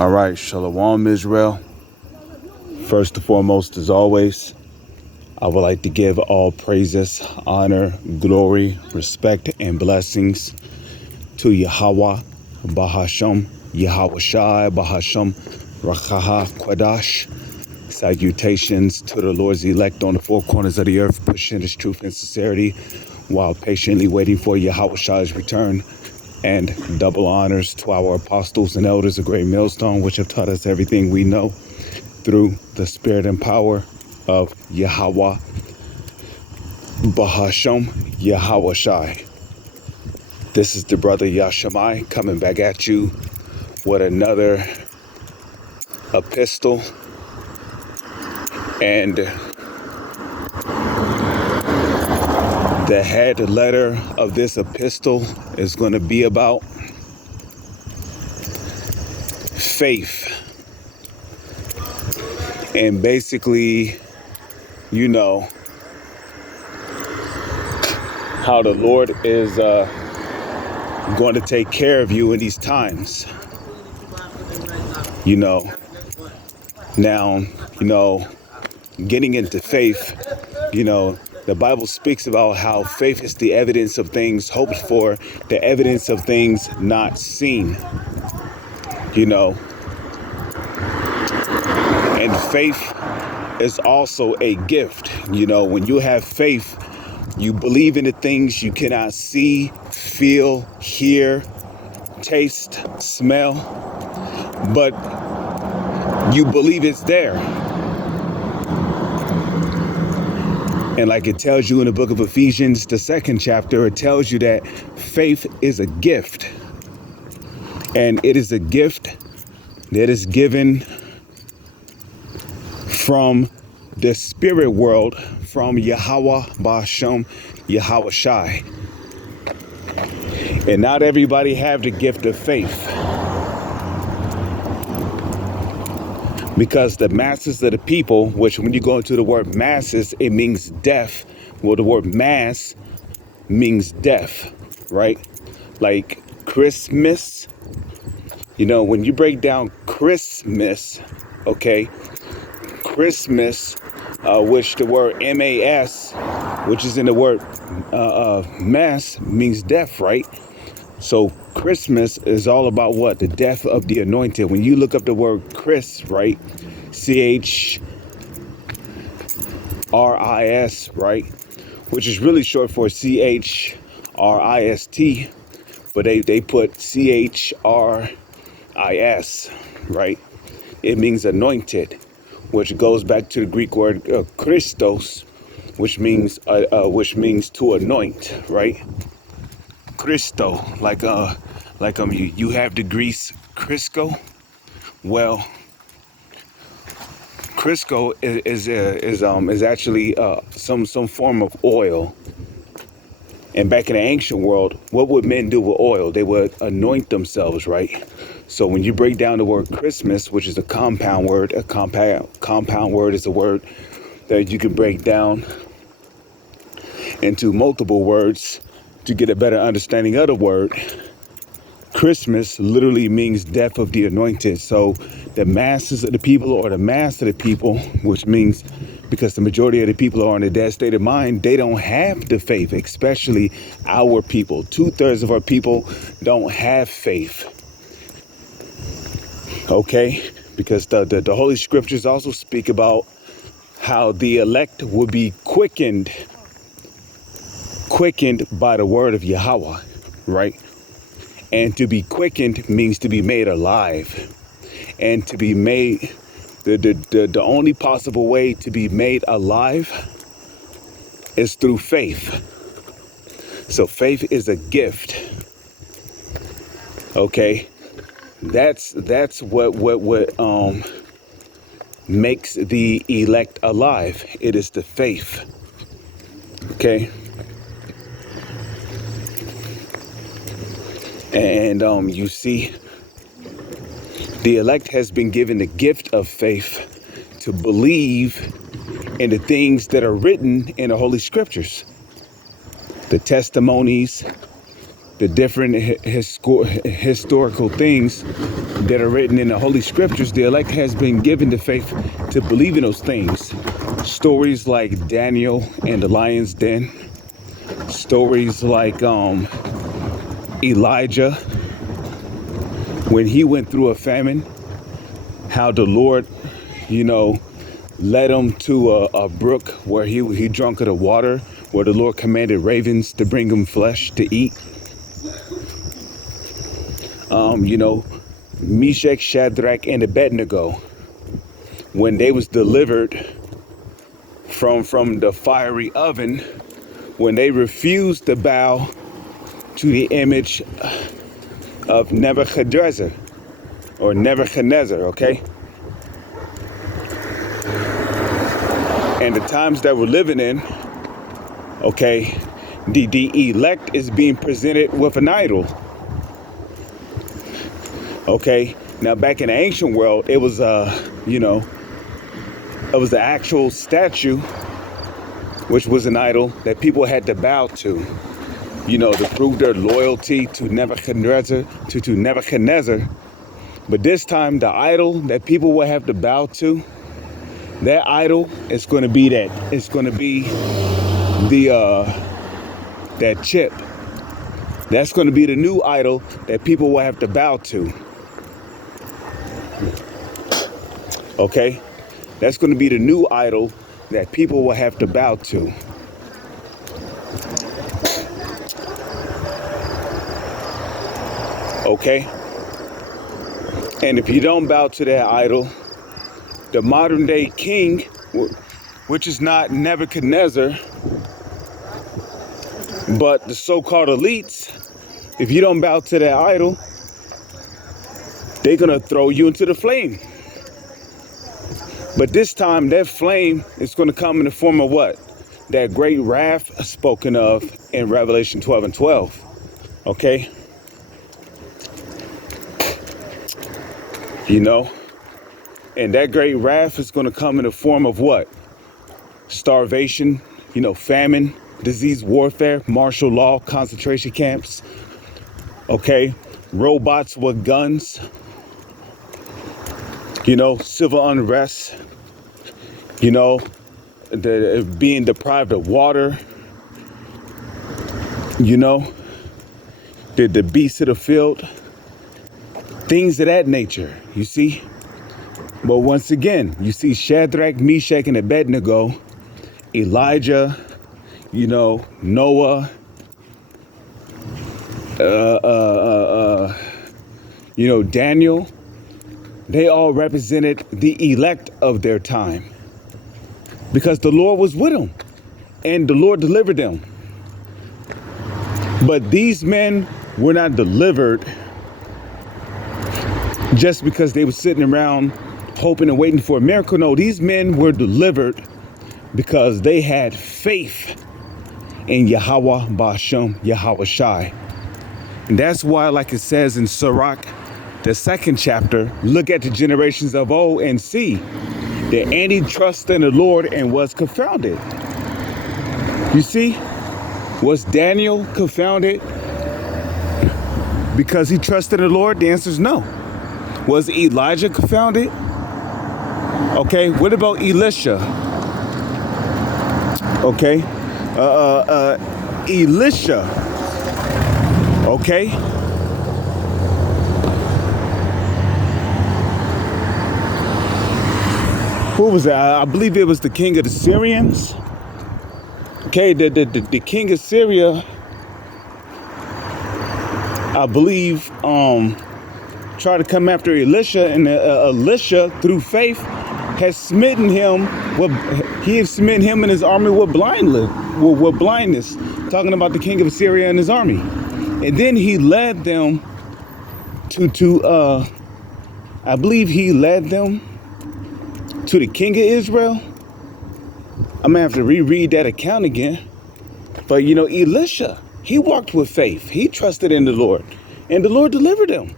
All right, Shalom Israel. First and foremost, as always, I would like to give all praises, honor, glory, respect, and blessings to Yahweh, Bahasham, Yahweh Shai, Bahasham, Rakaha, Kwadash. Salutations to the Lord's elect on the four corners of the earth, pushing his truth and sincerity while patiently waiting for Yahweh Shai's return. And double honors to our apostles and elders of Great Millstone, which have taught us everything we know through the spirit and power of Yahweh, Bahasham, Yahweh Shai. This is the brother Yashamai coming back at you with another epistle. And the head letter of this epistle is going to be about faith. And basically, you know, how the Lord is going to take care of you in these times. You know, now, getting into faith, the Bible speaks about how faith is the evidence of things hoped for, the evidence of things not seen, and faith is also a gift. When you have faith, you believe in the things you cannot see, feel, hear, taste, smell, but you believe it's there. And like it tells you in the book of Ephesians, the 2nd chapter, it tells you that faith is a gift. And it is a gift that is given from the spirit world, from Yahweh Bahasham, Yahweh Shai. And not everybody have the gift of faith. Because the masses of the people, which when you go into the word masses, it means deaf. Well, the word mass means deaf, right? Like Christmas, when you break down Christmas, okay, Christmas, which the word M-A-S, which is in the word mass, means deaf, right? So Christmas is all about what? The death of the anointed. When you look up the word Chris, right? C-H-R-I-S, right? Which is really short for C-H-R-I-S-T, but they put C-H-R-I-S, right? It means anointed, which goes back to the Greek word Christos, which means to anoint, right? Christo, you have the grease Crisco. Well, Crisco is actually some form of oil. And back in the ancient world, what would men do with oil? They would anoint themselves, right? So when you break down the word Christmas, which is a compound word, a compound word is a word that you can break down into multiple words to get a better understanding of the word. Christmas literally means death of the anointed. So the masses of the people, or the mass of the people, which means because the majority of the people are in a dead state of mind, they don't have the faith, especially our people. 2/3 of our people don't have faith. Okay? Because the Holy Scriptures also speak about how the elect will be quickened by the word of Yahweh, right? And to be quickened means to be made alive. And to be made, the only possible way to be made alive is through faith. So faith is a gift. Okay? That's what makes the elect alive. It is the faith. Okay? And you see, the elect has been given the gift of faith to believe in the things that are written in the Holy Scriptures. The testimonies, the different historical things that are written in the Holy Scriptures, the elect has been given the faith to believe in those things. Stories like Daniel and the lion's den. Stories like Elijah, when he went through a famine, how the Lord, led him to a brook where he drank of the water, where the Lord commanded ravens to bring him flesh to eat. Meshach, Shadrach, and Abednego, when they was delivered from the fiery oven, when they refused to bow to the image of Nebuchadnezzar, okay? And the times that we're living in, okay, the elect is being presented with an idol. Okay, now back in the ancient world, it was it was the actual statue, which was an idol that people had to bow to, to prove their loyalty to Nebuchadnezzar, to Nebuchadnezzar. But this time, the idol that people will have to bow to, that idol is going to be that. It's going to be that chip. That's going to be the new idol that people will have to bow to. Okay? That's going to be the new idol that people will have to bow to. Okay? And if you don't bow to that idol, the modern day king, which is not Nebuchadnezzar, but the so-called elites, if you don't bow to that idol, they're going to throw you into the flame. But this time, that flame is going to come in the form of what? That great wrath spoken of in Revelation 12 and 12. Okay? And that great wrath is going to come in the form of what? Starvation, famine, disease warfare, martial law, concentration camps. Okay? Robots with guns. Civil unrest, being deprived of water, the beasts of the field, things of that nature, you see. But once again, you see Shadrach, Meshach, and Abednego, Elijah, Noah, Daniel. They all represented the elect of their time because the Lord was with them and the Lord delivered them. But these men were not delivered just because they were sitting around hoping and waiting for a miracle. No, these men were delivered because they had faith in Yahweh Ba'ashem, Yahweh Shai. And that's why, like it says in Sirach, the 2nd chapter, look at the generations of old and see that any trust in the Lord and was confounded. You see, was Daniel confounded because he trusted in the Lord? The answer is no. Was Elijah confounded? Okay, what about Elisha? Okay, Elisha. Okay. Who was that? I believe it was the king of the Syrians. Okay, the king of Syria, I believe, tried to come after Elisha, and Elisha, through faith, has smitten him. He has smitten him and his army with blindness. Talking about the king of Syria and his army, and then he led them to I believe he led them to the king of Israel. I'm gonna have to reread that account again. But Elisha, he walked with faith. He trusted in the Lord, and the Lord delivered him.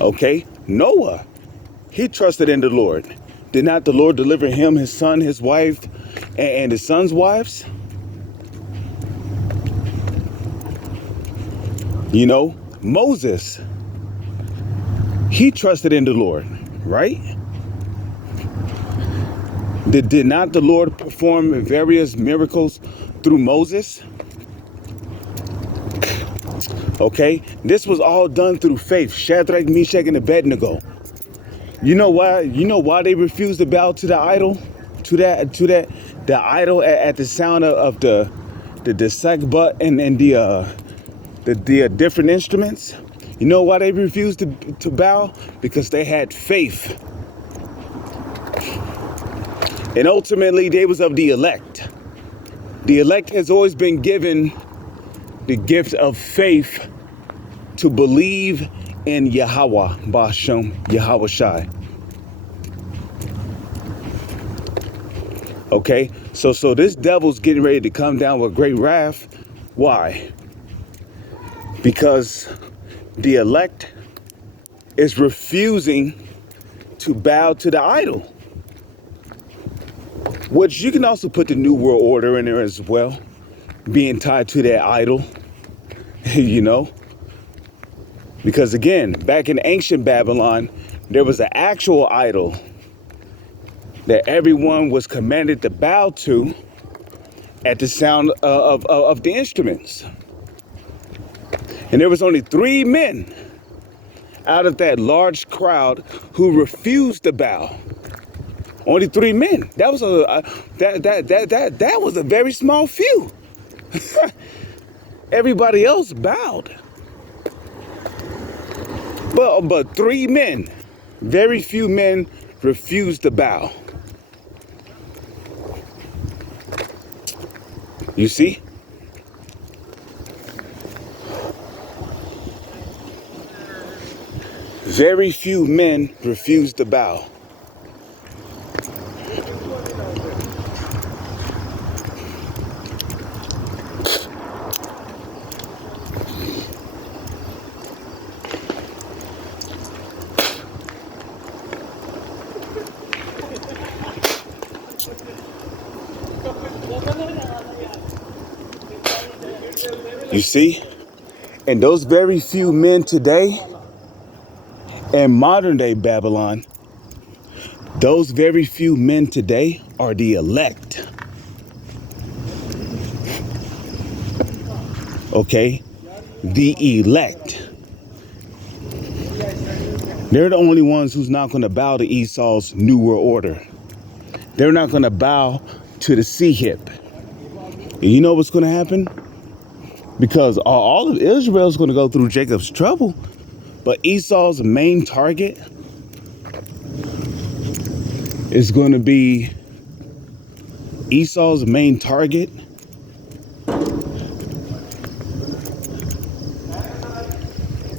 Okay, Noah, he trusted in the Lord. Did not the Lord deliver him, his son, his wife, and the sons' wives. You know, Moses, he trusted in the Lord, right? Did not the Lord perform various miracles through Moses? Okay, this was all done through faith. Shadrach, Meshach, and Abednego. You know why? You know why they refused to bow to the idol, the idol at the sound of the sackbut and the different instruments. You know why they refused to bow? Because they had faith, and ultimately they was of the elect. The elect has always been given the gift of faith to believe in Yahweh, Bashem, Yahweh Shai. Okay, so this devil's getting ready to come down with great wrath. Why? Because the elect is refusing to bow to the idol. Which you can also put the New World Order in there as well, being tied to that idol, you know? Because again, back in ancient Babylon, there was an actual idol that everyone was commanded to bow to at the sound of the instruments. And there was only 3 men out of that large crowd who refused to bow. Only 3 men. That was that was a very small few. Everybody else bowed. But 3 men, very few men refused to bow. You see? Very few men refused to bow. You see? And those very few men today in modern day Babylon, those very few men today are the elect. Okay? The elect. They're the only ones who's not going to bow to Esau's New World Order. They're not going to bow to the sea hip. And you know what's going to happen? Because all of Israel is going to go through Jacob's trouble. But Esau's main target is going to be Esau's main target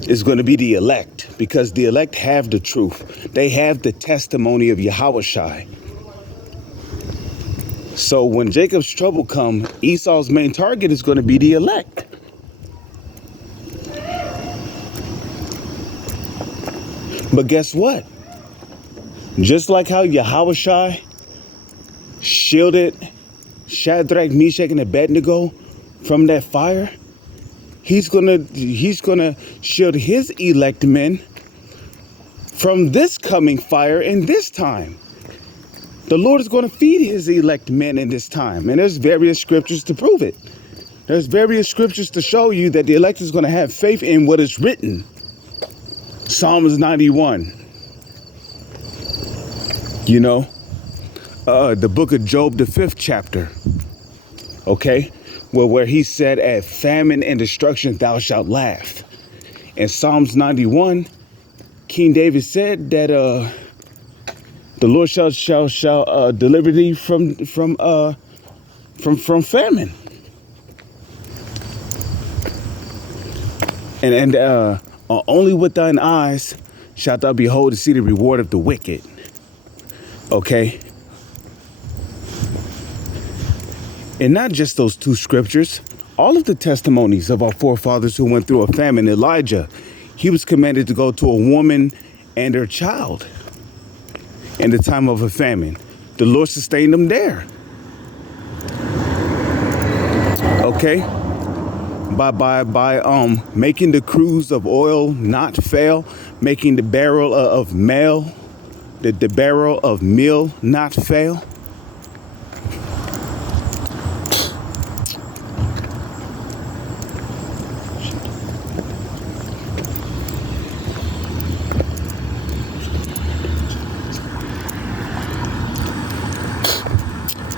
is going to be the elect, because the elect have the truth. They have the testimony of Yahweh Shai. So when Jacob's trouble come, Esau's main target is going to be the elect. But guess what? Just like how Yahweh Shai shielded Shadrach, Meshach, and Abednego from that fire, he's gonna shield his elect men from this coming fire in this time. The Lord is going to feed his elect men in this time. And there's various scriptures to prove it. There's various scriptures to show you that the elect is going to have faith in what is written. Psalms 91. You know, the book of Job, the 5th chapter. Okay, well, where he said, "At famine and destruction thou shalt laugh." In Psalms 91, King David said that the Lord shall deliver thee from famine. And only with thine eyes shalt thou behold to see the reward of the wicked. Okay. And not just those 2 scriptures, all of the testimonies of our forefathers who went through a famine. Elijah, he was commanded to go to a woman and her child in the time of a famine. The Lord sustained them there. Okay? By making the cruse of oil not fail, making the barrel of meal, the barrel of meal not fail.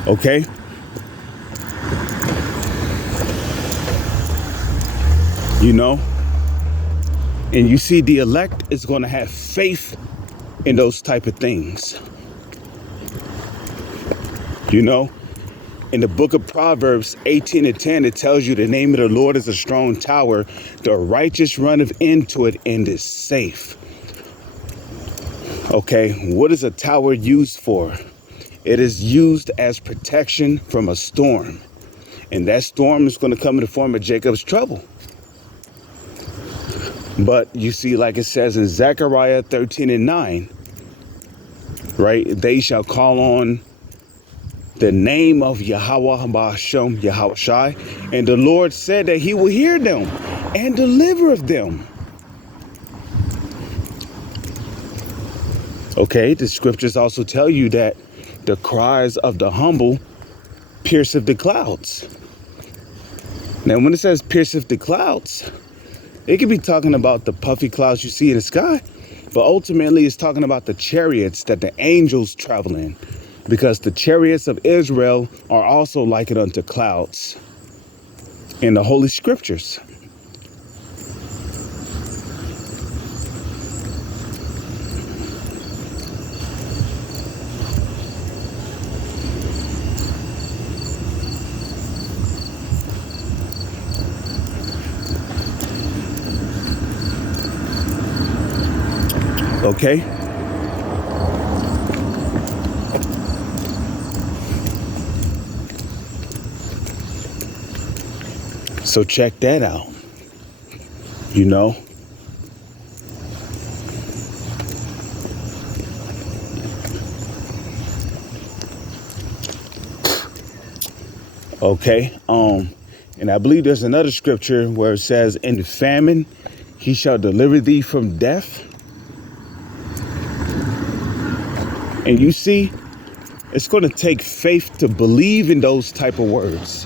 Okay? You know? And you see, the elect is going to have faith in those type of things. You know? In the book of Proverbs 18:10, it tells you the name of the Lord is a strong tower. The righteous runneth into it and is safe. Okay, what is a tower used for? It is used as protection from a storm. And that storm is going to come in the form of Jacob's trouble. But you see, like it says in Zechariah 13:9, right? They shall call on the name of Yahweh Ba'ashem Yahweh Shai, and the Lord said that he will hear them and deliver them. Okay, the scriptures also tell you that the cries of the humble pierceth the clouds. Now, when it says pierceth the clouds, it could be talking about the puffy clouds you see in the sky, but ultimately it's talking about the chariots that the angels travel in, because the chariots of Israel are also likened unto clouds in the Holy Scriptures. Okay? So check that out. You know? Okay? And I believe there's another scripture where it says, in famine, he shall deliver thee from death. And you see, it's going to take faith to believe in those type of words.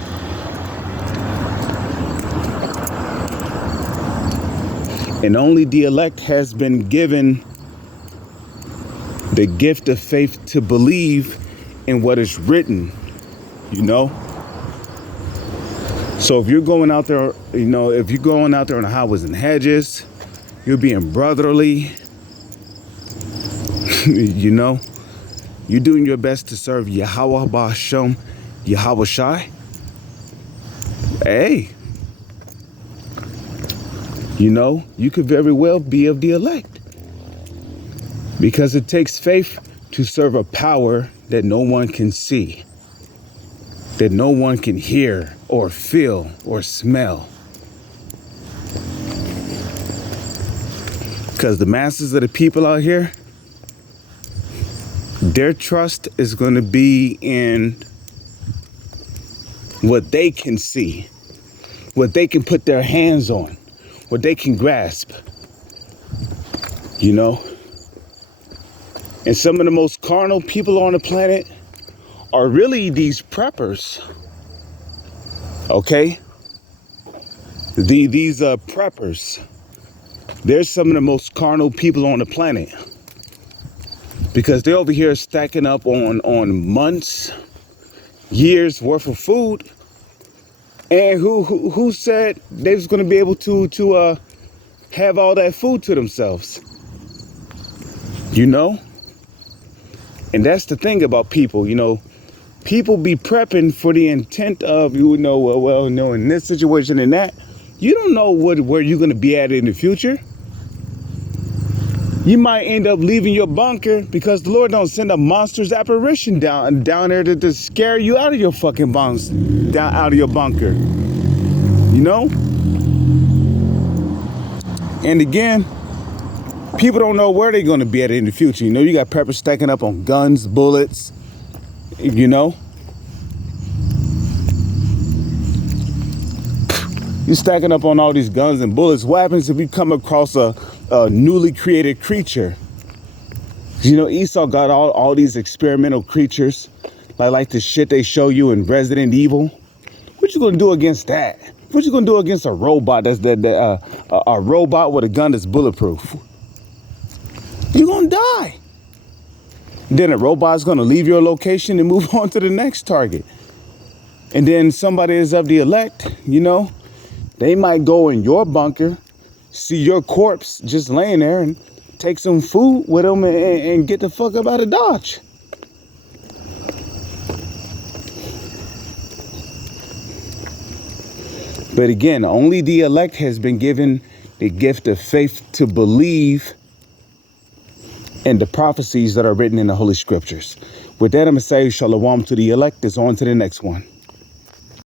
And only the elect has been given the gift of faith to believe in what is written, you know? So if you're going out there, you know, if you're going out there on the highways and hedges, you're being brotherly, you know? You're doing your best to serve Yahweh Ba'ashem, Yahweh Shai. Hey, you know, you could very well be of the elect, because it takes faith to serve a power that no one can see, that no one can hear or feel or smell. Because the masses of the people out here, their trust is going to be in what they can see, what they can put their hands on, what they can grasp, you know? And some of the most carnal people on the planet are really these preppers, okay? These preppers, they're some of the most carnal people on the planet. Because they're over here stacking up on months, years worth of food. And who said they was going to be able to have all that food to themselves? You know? And that's the thing about people, you know. People be prepping for the intent of, you know, well, no, in this situation and that. You don't know where you're going to be at in the future. You might end up leaving your bunker because the Lord don't send a monster's apparition down there to scare you out of your fucking bunks, down out of your bunker. You know? And again, people don't know where they're going to be at in the future. You know, you got preppers stacking up on guns, bullets, you know? You stacking up on all these guns and bullets. What happens if you come across a newly created creature? You know, Esau got all these experimental creatures, like the shit they show you in Resident Evil. What you gonna do against that? What you gonna do against a robot that's a robot with a gun that's bulletproof? You're gonna die. Then a robot's gonna leave your location and move on to the next target. And then somebody is of the elect, you know, they might go in your bunker, see your corpse just laying there, and take some food with them and get the fuck up out of Dodge. But again, only the elect has been given the gift of faith to believe in the prophecies that are written in the Holy Scriptures. With that, I'm going to say shalom to the elect. It's on to the next one.